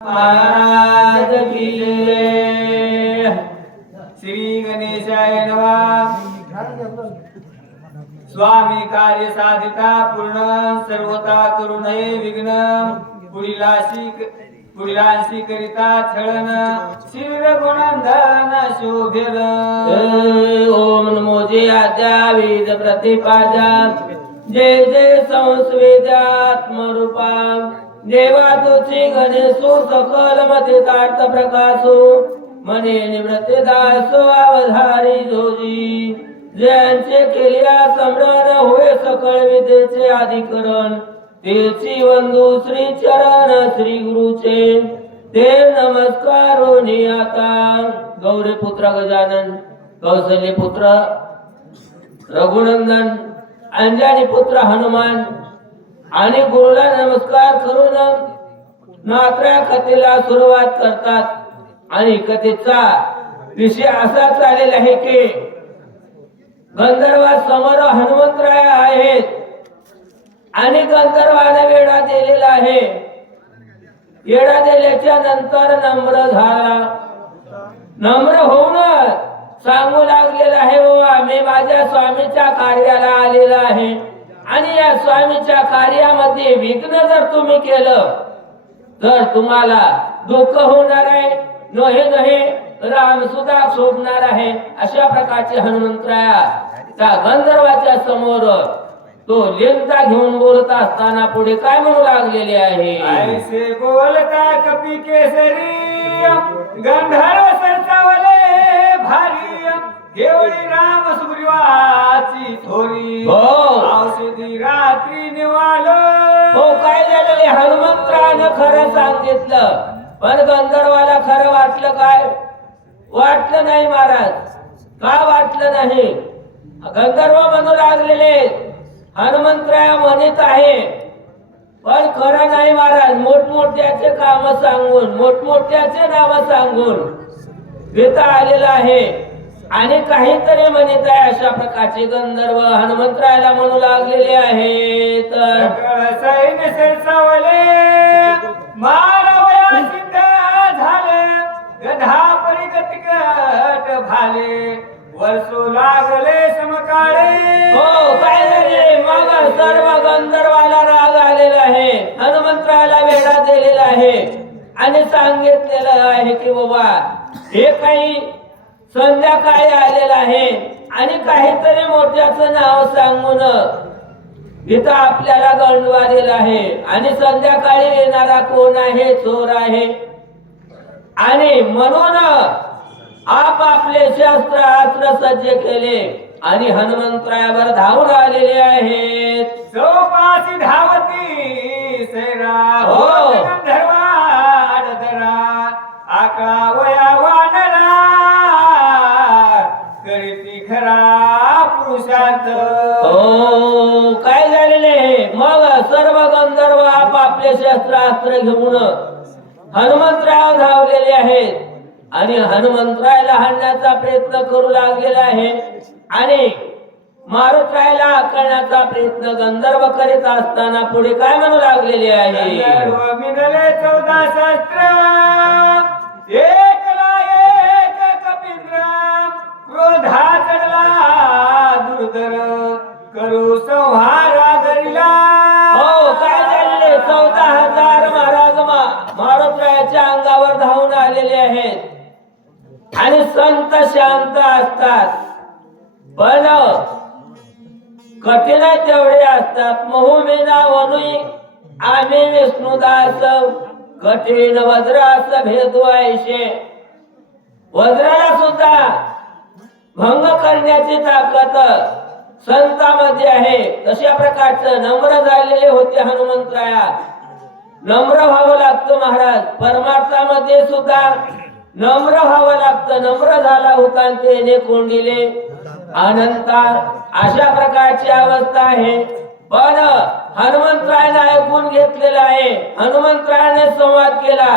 महाराज की जय। श्री गणेशाय नमः। स्वामी कार्य साधिता पूर्ण सर्वता करुणये विघ्न पुढीलाशी करिता छळन शिर गुणंदन शोभेल। ओम नमो जय आद्या वेद प्रतिपाद्या जय जय संस्वेद्यात्मरूपा देवा तुझी गणेशो सकल मते ताट प्रकाशो मने निवृत्ती दासो अवधारी जोजी ज्यांचे केल्या समरण होय सकळ विद्येचे अधिकरण तेची वंदू श्री चरण श्री गुरुचे ते नमस्कारो नियता। गौरी पुत्र गजानन, कौशल्य पुत्र रघुनंदन, अंजनी पुत्र हनुमान आणि गुरुला नमस्कार करून नात्र्या कथेला सुरुवात करतात। आणि कथेचा विषय असा चालेला आहे की गंधर्वा समोर हनुमंतराय आहेत आणि गंधर्वाने वेढा दिलेला आहे। वेढा दिल्याच्या नंतर नम्र झाला, नम्र होऊन सांगू लागलेला आहे बाबा मी माझ्या स्वामीच्या कार्याला आलेला आहे आणि या स्वामीच्या कार्यामध्ये विघ्न जर तुम्ही केलं तर तुम्हाला दुःख होणार आहे, नहे नहे राम सुद्धा शोभणार आहे। अशा प्रकारचे हनुमंतराया त्या गंधर्वाच्या समोर तो लेखता घेऊन बोलत असताना पुढे काय म्हणू लागलेले आहे। ऐसे बोलता कपी केसरी गंधर्व सरसावले भारी केवळी राम सुग्रीवाची थोरी औषधी रात्री निवालो। हो काय झालं हनुमंतरानं खरं सांगितलं पण गंधर्वाला खरं वाटलं काय? वाटलं नाही महाराज। का वाटलं नाही? गंधर्व म्हणू लागलेले हनुमंतराय म्हणत आहे पण खरं नाही महाराज। मोठमोठ्याचे काम सांगून मोठमोठ्याचे नाव सांगून इथं आलेला आहे आणि काहीतरी म्हणत आहे। अशा प्रकारचे गंधर्व हनुमंतरायाला म्हणू लागलेले आहेत। सैन्य सरसावले मानवया सिद्ध झाले गधा परिगतिकट भाले वर्षो लागले समकाळे। हो काय झाले मग सर्व गंधर्वाला राग आलेला आहे, हनुमंतरायाला वेढा दिलेला आहे आणि सांगितलेलं आहे की बाबा हे काही संध्याकाळी आलेला आहे आणि काहीतरी मोठ्याचं नाव सांगून इथं आपल्याला गंडवा दिला आहे आणि संध्याकाळी येणारा कोण आहे? चोर आहे। आणि म्हणून आप आपले शस्त्र अस्त्र सज्ज केले आणि हनुमंतरायावर धावून आलेले आहेत। चौपाशी धावती सैरा हो गंधर्वा आडदरा आकळा वया वानरा करीती खरा पुरुषार्थ। हो काय झालेले मग सर्व गंधर्व आप आपले शस्त्र अस्त्र घेऊन हनुमंतरायावर धावलेले आहेत आणि हनुमंतरायाला हाणण्याचा प्रयत्न करू लागलेला आहे आणि मारुतरायाला आकळण्याचा प्रयत्न गंधर्व करीत असताना पुढे काय म्हणू लागलेले आहे। मिळाले 14 शस्त्र एकला एक कपिंद्र क्रोधा चढला दुर्धर करू संहारा धरिला। हो काय झाले 14,000 महाराज मारुतरायाच्या अंगावर धावून आलेले आहेत आणि संत शांत असतात पण कठीण तेवढे असतात। मोहमेना वनुई आम्ही विष्णुदास कठीण वज्रास भेदवायचे। वज्राला सुद्धा भंग करण्याची ताकद संतांमध्ये आहे। तशा प्रकारचं नम्र झालेले होते हनुमंतराया। नम्र व्हावं लागतं महाराज, परमार्थामध्ये सुद्धा नम्र व्हावं लागतं। नम्र झाला होता त्याने कोंडिले अनंता अशा प्रकारची अवस्था आहे पण हनुमंतरायाने ऐकून घेतलेला आहे। हनुमंतरायाने संवाद केला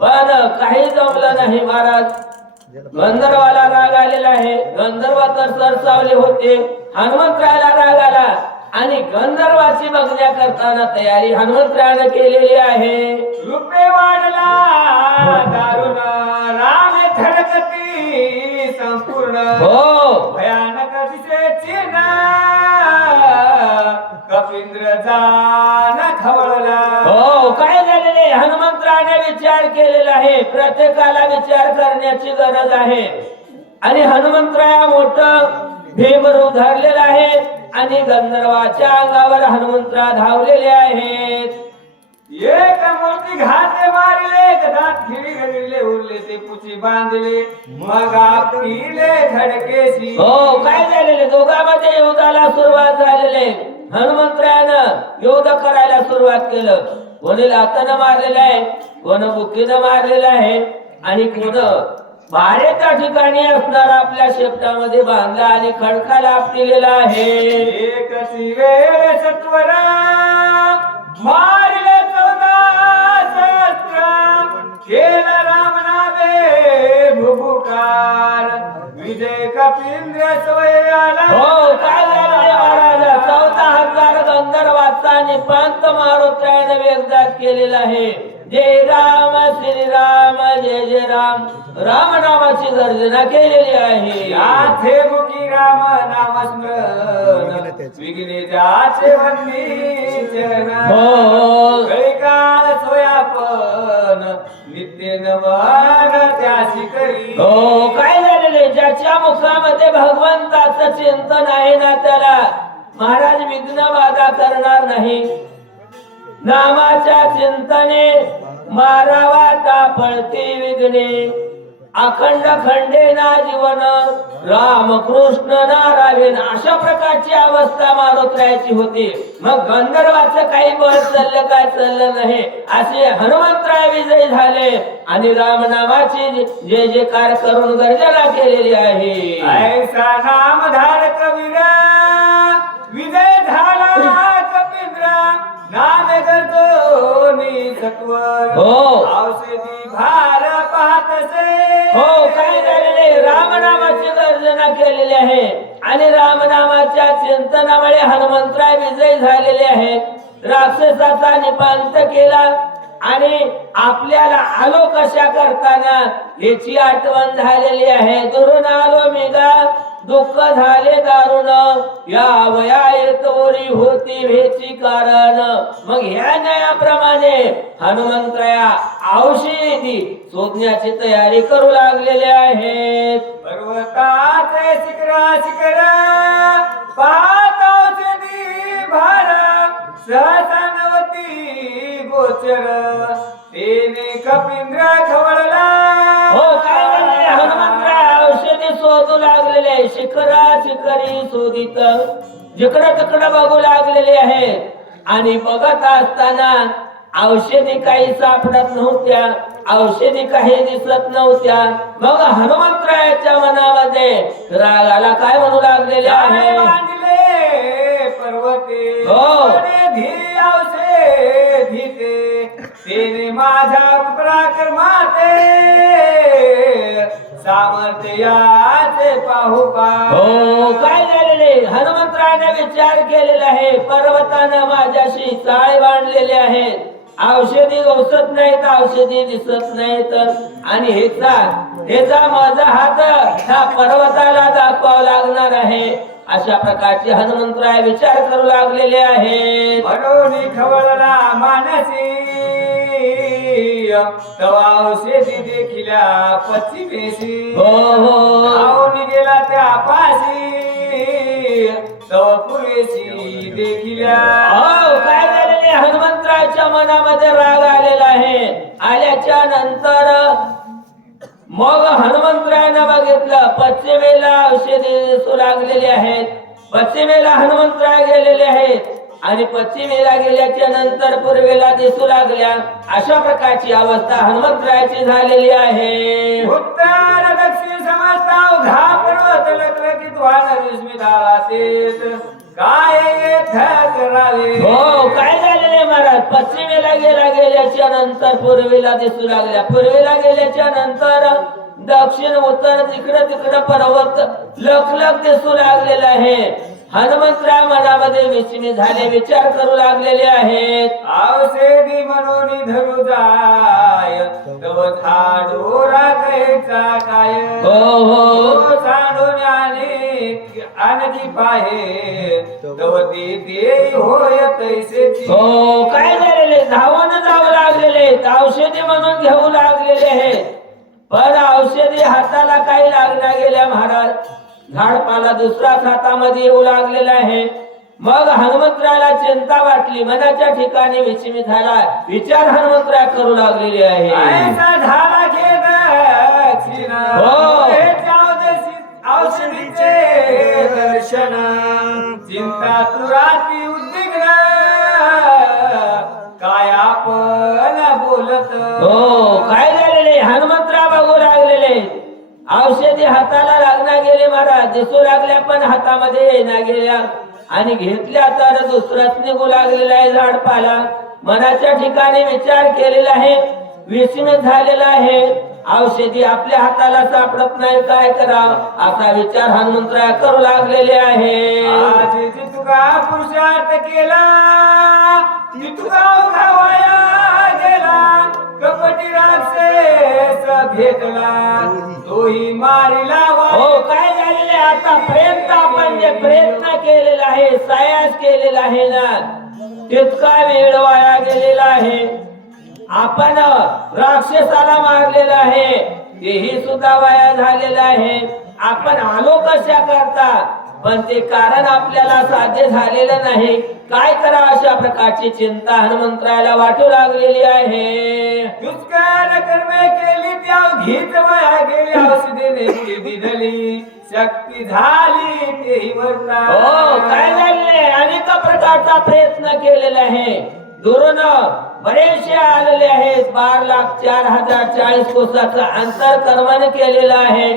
पण काही जमलं नाही महाराज। गंधर्वाला राग आलेला आहे, गंधर्व तर सरसावले होते, हनुमंतरायाला राग आला आणि गंधर्वाची बघण्या करताना तयारी हनुमंतरायानं केलेली आहे. रुपे वाढला दारुण राम धडकती संपूर्ण हो भयानक दिसेची ना कपिंद्र जान खवळला. हो काय झालेले हनुमंतरायाने विचार केलेला आहे. प्रत्येकाला विचार करण्याची गरज आहे. आणि हनुमंतराया मोठं भीमरूप धरलेलं आहे आणि गंधर्वाच्या अंगावर हनुमंतराय धावलेले आहेत. एक मूर्ती घातले मारले गदात खिळी घडले उरले ते पुची बांधले मग आपले धडकेशी. हो काय झालेले दोघांमध्ये युद्धाला सुरुवात झालेले. हनुमंतरायानं युद्ध करायला सुरुवात केलं. कोणी लाथानं मारलेलं आहे, कोण बुकीनं मारलेलं आहे आणि कोण भारेच्या ठिकाणी असणार आपल्या शेपटामध्ये बांधला आणि खडकाला आपटिलेला आहे. एकच वेळ सत्वर मारले 14 सहस्र केला राम नामे भुभुकार विजय कपिंद्र सोय आला. हो काय झालेले महाराज 14,000 गंधर्वाचा निपांत मारुतीने वेगदात केलेला आहे. जय राम श्रीराम जय जय राम राम नामाची गर्जना केलेली आहे. याथे मुखी राम नाम स्मरण विघ्ने जाचे वंदी चरण. हो काळ सोयापन नित्य नवन त्याशी करी. हो काय झालेले ज्याच्या मुखामध्ये भगवंताचं चिंतन आहे ना त्याला महाराज विघ्न बाधा करणार नाही. नामाच्या चिंतने मारावा टापळती विघ्ने अखंड खंडे ना जीवन राम कृष्ण नारायण अशा प्रकारची अवस्था मारुतीची होती. मग गंधर्वाचं काही बळ चाललं काय चाललं नाही असे हनुमंतराय विजयी झाले आणि रामनामाची जय जयकार करून गर्जना केलेली आहे. ऐसा नामधारक वीर विजय झाला कपिंद्र नामे करतो निसत्वर. हो औषधी भार पाहतसे. हो काय झालेले रामनामाची गर्जना केलेली आहे आणि रामनामाच्या चिंतनामुळे हनुमंतराय विजयी झालेले आहेत. राक्षसाचा निपांत केला आणि आपल्याला आलो कशा करताना याची आठवण झालेली आहे. दुरून आलो मेघा दुःख झाले दारुण या वया येतोरी होती भेची कारण. मग ह्या न्यायाप्रमाणे हनुमंतराया औषधी शोधण्याची तयारी करू लागलेले आहेत. पर्वताचे शिखर पाहत औषधी भार सहसा नवती गोचर तेने कपिंद्र खवळला. हो काय झाले हनुमंतराय औषधी शोधू लागलेले शिखरा शिखरी शोधित जिकडं तिकडं बघू लागलेले आहेत. आणि बघत असताना औषधी काही सापडत नव्हत्या, औषधी काही दिसत नव्हत्या. मग हनुमंतरायाच्या मनामध्ये रागाला काय म्हणू लागलेले आहे. पर्वते हो धी औषधी तेने माझ्या पराक्रमाते सामर्थ्याचे पाहू पा. हो काय झालेले हनुमंतरायाने विचार केलेला आहे. पर्वतानं माझ्याशी चाळे बांधलेले आहेत. औषधी गवसत नाहीत, औषधी दिसत नाहीत आणि हेचा माझा हात ह्या पर्वताला दाखवावा लागणार आहे. अशा प्रकारचे हनुमंतराय विचार करू लागलेले आहेत. म्हणून खवळला मानसी तवा औषधी देखिल्या पश्चिमेशी. हो हो धावून गेला त्या पाशी तव पुरेशी देखिल्या. हो काय झालेले हनुमंतरायाच्या मनामध्ये राग आलेला आहे. आल्याच्या नंतर मग हनुमंतरायानं बघितलं पश्चिमेला औषधी दिसू लागलेली आहेत. पश्चिमेला हनुमंतराय गेलेले आहेत आणि पश्चिमेला गेल्याच्या नंतर पूर्वेला दिसू लागल्या. अशा प्रकारची अवस्था हनुमंतरायाची झालेली आहे. उत्तर दक्षिण समजता घा पर्वत लखलखित वानर विस्मितावासीत काय करावे. हो काय झालेले महाराज पश्चिमेला गेल्याच्या नंतर पूर्वेला दिसू लागल्या. पूर्वेला गेल्याच्या नंतर दक्षिण उत्तर तिकडं तिकडं पर्वत लखलख दिसू लागलेला आहे. हनुमंतराय मनामध्ये विस्मित झाले, विचार करू लागलेले आहेत. औषधी म्हणून धरू जाय तव झाडू राखायचा काय हो. सांडून आणखी पाहे तव ते होय तैसे हो, काय झालेले, धावून जाऊ लागलेले, औषधी म्हणून घेऊ लागलेले आहेत. पण औषधी हाताला काही लागण्या गेल्या महाराज. झाडपाला दुसराच हातामध्ये येऊ लागलेला आहे. मग हनुमंतरायला चिंता वाटली, मनाच्या ठिकाणी विस्मित झाला, विचार हनुमंतराय करू लागलेले आहे. ऐसा झाला खेद क्षीण हो. औषधीचे दर्शन चिंता तुराती उद्विग्न काय आपण बोलत. हो, काय झालेले, हनुमंतराय बघू लागलेले, औषधी हाताला लागण्या गेले महाराज, दिसू लागल्या पण हातामध्ये येण्या गेल्या आणि घेतल्या तर दुसराच निघू लागलेला आहे झाडपाला. मनाच्या ठिकाणी विचार केलेला आहे, विस्मित झालेला आहे, औषधी आपल्या हाताला सापडत नाही, काय करावं असा विचार हनुमंतराय करू लागलेले आहे. आजी तुका पुरुषार्थ केला तुका उघावाया गेला कपटी राक्षस भेटला तोही मारिला. हो, काय झालेले, आता प्रयत्न आपण जे प्रयत्न केलेला आहे, सायास केलेला आहे ना, तितका वेळ वाया गेलेला आहे. आपण राक्षसाला मारलेला आहे, तेही सुद्धा वाया झालेला आहे. आपण आलो कशा करता, पण ते कारण आपल्याला साध्य झालेलं नाही, काय करा अशा प्रकारची चिंता हनुमंतरायला वाटू लागलेली आहे. दुष्काळ कर्मे केली त्या घीच वाया गेली औषधीने दिधली शक्ती झाली तेही वर्ता. हो, काय झाले, अनेक प्रकारचा प्रयत्न केलेला आहे, दुरून बरेचसे आलेले आहेत. 12,04,040 कोसाचं अंतर कर्माने केलेलं आहे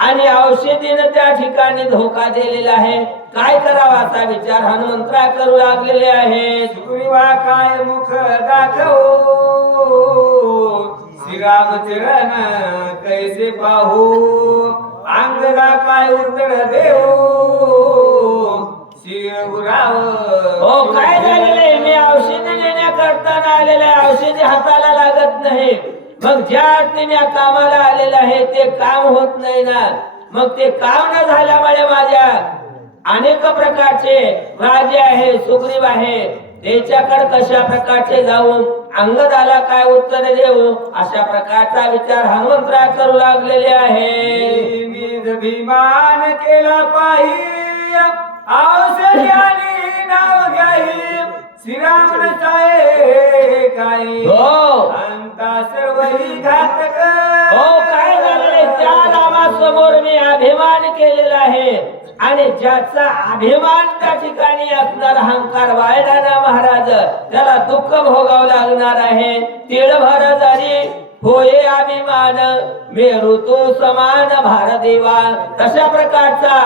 आणि औषधीने त्या ठिकाणी धोका दिलेला आहे, काय करावा असा विचार हनुमंतराय करू लागलेले आहेत. सुग्रीवा काय मुख दाखवू श्रीरामचरण कैसे पाहू अंगदा काय उत्तर देऊ शिवराव. हो, काय झालेले, मी औषधी नेण्याकरता आलेले आहे, औषधी हाताला लागत नाही. मग ज्या अर्थीने कामाला आलेलं आहे ते काम होत नाही ना, मग ते काम न झाल्यामुळे माझ्या अनेक प्रकारचे राजे आहे, सुग्रीव आहे, त्याच्याकडे कशा प्रकारचे जाऊन अंगदाला काय उत्तर देऊ अशा प्रकारचा विचार हनुमंतराय करू लागलेले आहे. मी भीमान केला पाहि औषधी नाव घ्याई श्रीराम साये काही हो, अंता सर्वही घातक. हो, काय झालेले, त्या रामासमोर मी अभिमान केलेला आहे आणि ज्याचा अभिमान त्या ठिकाणी असणार अहंकार वाळणारा महाराज त्याला दुःख भोगावं लागणार आहे. तिळभर जरी होये अभिमान मेरू तो समान भारदेवा, तशा प्रकारचा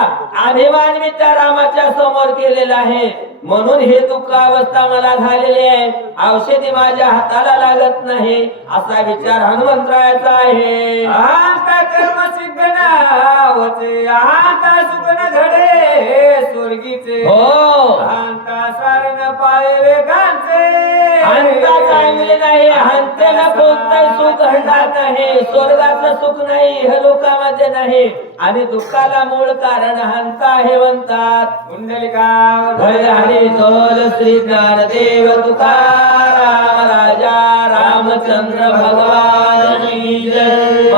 अभिमान मी त्या रामाच्या समोर केलेला आहे, म्हणून हे दुःख अवस्था मला झालेली आहे, औषधी माझ्या हाताला लागत नाही असा विचार हनुमंतरायाचा आहे. आता कर्म सिद्ध नावचे आता सुगन घडे स्वर्गीचे. हो, आता सारण पाय वेगांचे हंता चांगले नाही, हंतेला कोणताही सुख घडणार नाही, स्वर्गाचं सुख नाही हे लोकांमध्ये नाही आणि दुःखाला मूळ कारण हंता हे म्हणतात. कुंडलिका हरी बोल श्री ज्ञानदेव तुकाराम राजा रामचंद्र भगवान की जय.